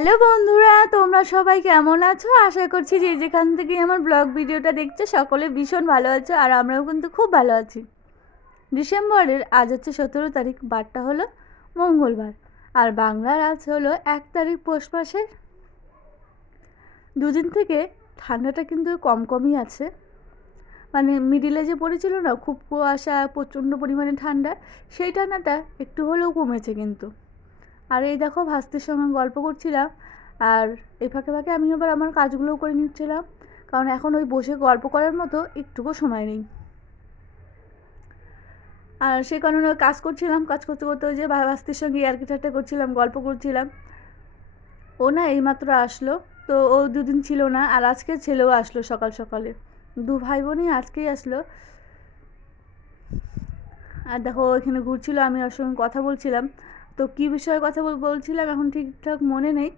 Hello বন্ধুরা, তোমরা সবাই কেমন আছো? আশা করছি যে যেখান থেকে আমার ব্লগ ভিডিওটা দেখছ, সকলে ভীষণ ভালো আছো আর আমরাও কিন্তু খুব ভালো আছি। ডিসেম্বরের, আজ হচ্ছে সতেরো তারিখ, বারটা হলো মঙ্গলবার আর বাংলার আজ হলো এক তারিখ পৌষ মাসের। দুদিন থেকে ঠান্ডাটা কিন্তু কম কমই আছে। মানে মিডিলে যে পড়েছিল না, খুব কুয়াশা, প্রচণ্ড পরিমাণে ঠান্ডা, সেই ঠান্ডাটা একটু হলেও কমেছে কিন্তু। আর এই দেখো ভাস্তির সঙ্গে গল্প করছিলাম, আর এই ফাঁকে ফাঁকে আমি আবার আমার কাজগুলোও করে নিচ্ছিলাম, কারণ এখন ওই বসে গল্প করার মতো একটুকু সময় নেই। আর সে কারণে কাজ করছিলাম, কাজ করতে করতে ওই যে ভাস্তির সঙ্গে ইয়ার্কি করছিলাম, গল্প করছিলাম। ও না এইমাত্র আসলো, তো ও দুদিন ছিল না, আর আজকে ছেলেও আসলো সকাল সকালে। দু ভাই বোনই আজকেই আসলো। আর দেখো এখানে ঘুরছিল, আমি ওর সঙ্গে কথা বলছিলাম। তো কী বিষয়ে কথা বলছিলাম এখন ঠিকঠাক মনে নেই।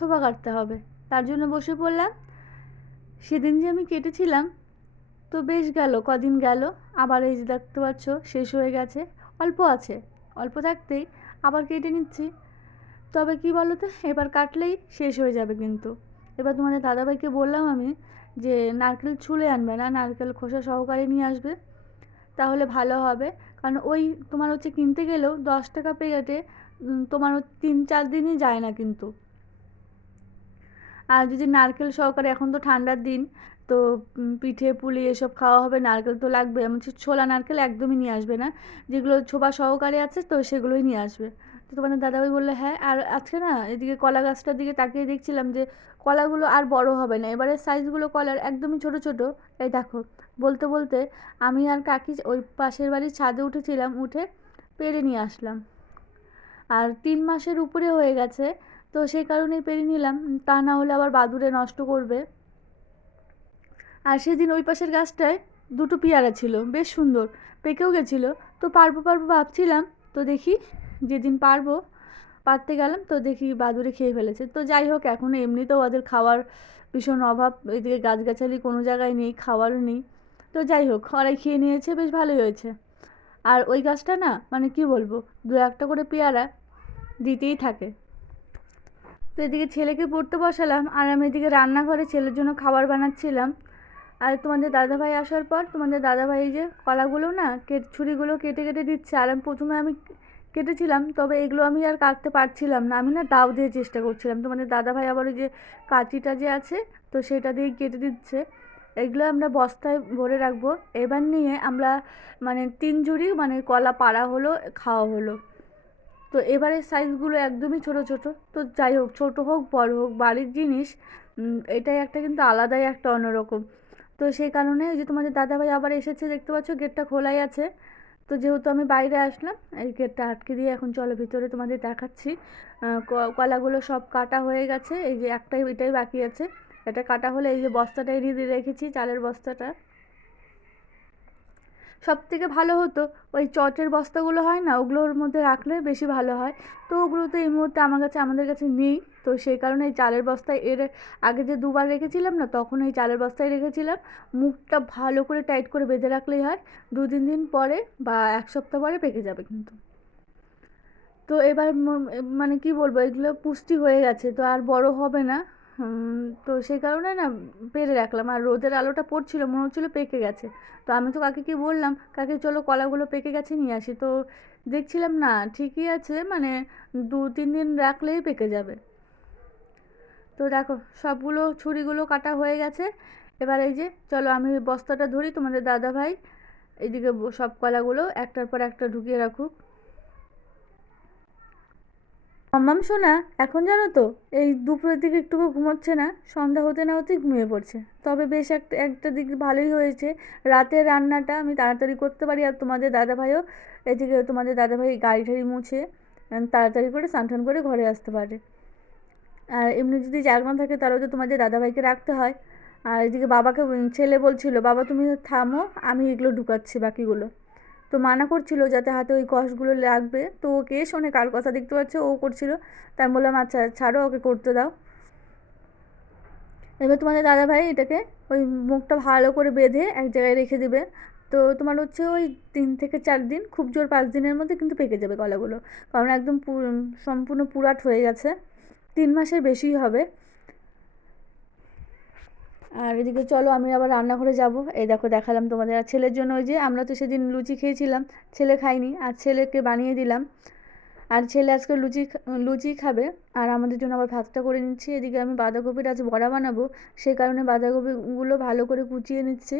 ছোবা কাটতে হবে। তার জন্য বসে পড়লাম। সেদিন যে আমি কেটেছিলাম তো বেশ গেল কদিন গেল। আবার এই যে দেখতে পাচ্ছ শেষ হয়ে গেছে। অল্প আছে অল্প থাকতেই আবার কেটে নিচ্ছি। তবে কি বলো তো এবার কাটলেই শেষ হয়ে যাবে কিন্তু। এবার তোমাদের দাদাভাইকে বললাম আমি যে নারকেল ছুলে আনবে না নারকেল খোসা সহকারে নিয়ে আসবে। তাহলে ভালো হবে। কারণ ওই তোমার হচ্ছে কিনতে গেলেও দশ টাকা প্যাকেটে উম, তোমার তিন চার দিনই যায় না কিন্তু। আর যদি নারকেল সহকারে, এখন তো ঠান্ডার দিন, তো পিঠে পুলি এসব খাওয়া হবে, নারকেল তো লাগবে। এমন হচ্ছে ছোলা নারকেল একদমই নিয়ে আসবে না। যেগুলো ছোবা সহকারে আছে, তো সেগুলোই নিয়ে আসবে। তো তোমাদের দাদাভাই বলল হ্যাঁ আর আজকে না, এদিকে কলা গাছটার দিকে তাকিয়ে দেখছিলাম যে, কলাগুলো আর বড় হবে না। এবারে সাইজগুলো কলার একদমই ছোট ছোট। এই দেখো, বলতে বলতে আমি আর কাকি ওই পাশের বাড়ির ছাদে উঠেছিলাম, উঠে পেরে নিয়ে আসলাম। আর তিন মাসের উপরে হয়ে গেছে তো সেই কারণেই পেরে নিলাম। তা না হলে আবার বাদুড়ে নষ্ট করবে। আর সেদিন ওই পাশের গাছটায় দুটো পেয়ারা ছিল। বেশ সুন্দর, পেকেও গেছিল। তো পারব পারব ভাবছিলাম। তো দেখি যেদিন পারব, পারতে গেলাম, তো দেখি বাদুড়ে খেয়ে ফেলেছে। তো যাই হোক, এখন এমনিতেও ওদের খাওয়ার ভীষণ অভাব। এদিকে গাছগাছালি কোনো জায়গায় নেই, খাওয়ারও নেই। তো যাই হোক, ওরাই খেয়ে নিয়েছে, বেশ ভালোই হয়েছে। আর ওই গাছটা না মানে কি বলব, দু একটা করে পেয়ারা দিতেই থাকে। তো এদিকে ছেলেকে পড়তে বসালাম আর আমি এদিকে রান্নাঘরে ছেলের জন্য খাবার বানাচ্ছিলাম। আর তোমাদের দাদাভাই আসার পর তোমাদের দাদাভাই যে কলাগুলো না কেট ছুরিগুলো কেটে কেটে দিচ্ছে। আর আমি প্রথমে আমি কেটেছিলাম, তবে এগুলো আমি আর কাটতে পারছিলাম না। আমি না দাও দিয়ে চেষ্টা করছিলাম। তোমাদের দাদাভাই আবার ওই যে কাঁচিটা যে আছে, তো সেটা দিয়েই কেটে দিচ্ছে। এগুলো আমরা বস্তায় ভরে রাখব। এবার নিয়ে আমরা মানে তিন ঝুড়ি মানে কলা পাড়া হলো, খাওয়া হলো। তো এবারের সাইজগুলো একদমই ছোট ছোট। তো যাই হোক, ছোট হোক, বড় হোক, বাড়ির জিনিস এটাই একটা কিন্তু আলাদাই একটা অন্যরকম। তো সেই কারণে ওই যে তোমাদের দাদাভাই আবার এসেছে, দেখতে পাচ্ছ গেটটা খোলাই আছে। তো যেহেতু আমি বাইরে আসলাম, এই গেটটা আটকে দিয়ে এখন চলো ভিতরে তোমাদের দেখাচ্ছি। কলাগুলো সব কাটা হয়ে গেছে, এই যে একটাই, এটাই বাকি আছে। এটা কাটা হলে এই যে বস্তাটা এনে দিয়ে রেখেছি, চালের বস্তাটা। সব থেকে ভালো হতো ওই চটের বস্তাগুলো হয় না, ওগুলোর মধ্যে রাখলে বেশি ভালো হয়। তো ওগুলো তো এই মুহূর্তে আমার কাছে, আমাদের কাছে নেই। তো সেই কারণে এই চালের বস্তায় এর আগে যে দুবার রেখেছিলাম না, তখন এই চালের বস্তায় রেখেছিলাম। মুখটা ভালো করে টাইট করে বেঁধে রাখলেই হয় দু তিন দিন পরে বা এক সপ্তাহ পরে পেকে যাবে কিন্তু। তো এবার মানে কি বলব, এগুলো পুষ্টি হয়ে গেছে, তো আর বড় হবে না। তো সেই কারণে না পেরে রাখলাম। আর রোদের আলোটা পড়ছিল, মনে হচ্ছিল পেকে গেছে। তো আমি তো কাকিকে বললাম, কাকি, চলো কলাগুলো পেকে গেছে, নিয়ে আসি। তো দেখছিলাম না, ঠিকই আছে মানে দু, তিন দিন রাখলেই পেকে যাবে। তো দেখো, সবগুলো ছুরিগুলো কাটা হয়ে গেছে। এবার এই যে, চলো আমি বস্তাটা ধরি তোমাদের দাদা ভাই এইদিকে সব কলাগুলো একটার পর একটা ঢুকিয়ে রাখুক। মাম্মাম শোনা, এখন জানো তো, এই দুপুরের দিকে একটুকু ঘুমোচ্ছে না, সন্ধ্যা হতে না হতেই ঘুমিয়ে পড়ছে। তবে বেশ একটা একটা দিক ভালোই হয়েছে। রাতের রান্নাটা আমি তাড়াতাড়ি করতে পারি আর তোমাদের দাদাভাইও এদিকে তোমাদের দাদাভাই গাড়ি ঠাড়ি মুছে তাড়াতাড়ি করে স্নান করে ঘরে আসতে পারে। আর এমনি যদি জাগনা থাকে তাহলে তো তোমাদের দাদাভাইকে রাখতে হয়। আর এদিকে বাবাকে ছেলে বলছিল, বাবা, তুমি থামো, আমি এগুলো ঢুকাচ্ছি বাকিগুলো। তো মানা করছিল যাতে হাতে ওই কষগুলো লাগবে। তো ওকে শোনে কার কথা দেখতে পাচ্ছে? ও করছিল। তাই আমি বললাম আচ্ছা ছাড়ো, ওকে করতে দাও। এবার তোমাদের দাদাভাই এটাকে ওই মুখটা ভালো করে বেঁধে এক জায়গায় রেখে দেবে। তো তোমার হচ্ছে ওই তিন থেকে চার দিন, খুব জোর পাঁচ দিনের মধ্যে কিন্তু পেকে যাবে কলাগুলো কারণ একদম সম্পূর্ণ পুরাট হয়ে গেছে। তিন মাসের বেশিই হবে। আর এদিকে চলো, আমি আবার রান্নাঘরে যাব। এই দেখো, দেখালাম তোমাদের। আর ছেলের জন্য ওই যে আমরা তো সেদিন লুচি খেয়েছিলাম, ছেলে খায়নি, আর ছেলেকে বানিয়ে দিলাম। আর ছেলে আজকে লুচি লুচি খাবে, আর আমাদের জন্য আবার ভাতটা করে নিচ্ছি। এদিকে আমি বাঁধাকপির আজ বড়া বানাবো সেই কারণে বাঁধাকপিগুলো ভালো করে কুচিয়ে নিচ্ছি।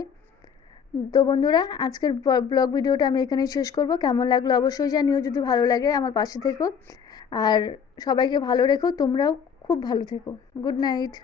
তো বন্ধুরা, আজকের ব্লগ ভিডিওটা আমি এখানেই শেষ করব। কেমন লাগল অবশ্যই জানিও, যদি ভালো লাগে আমার পাশে থেকো। আর সবাইকে ভালো রেখো, তোমরাও খুব ভালো থেকো। Good night.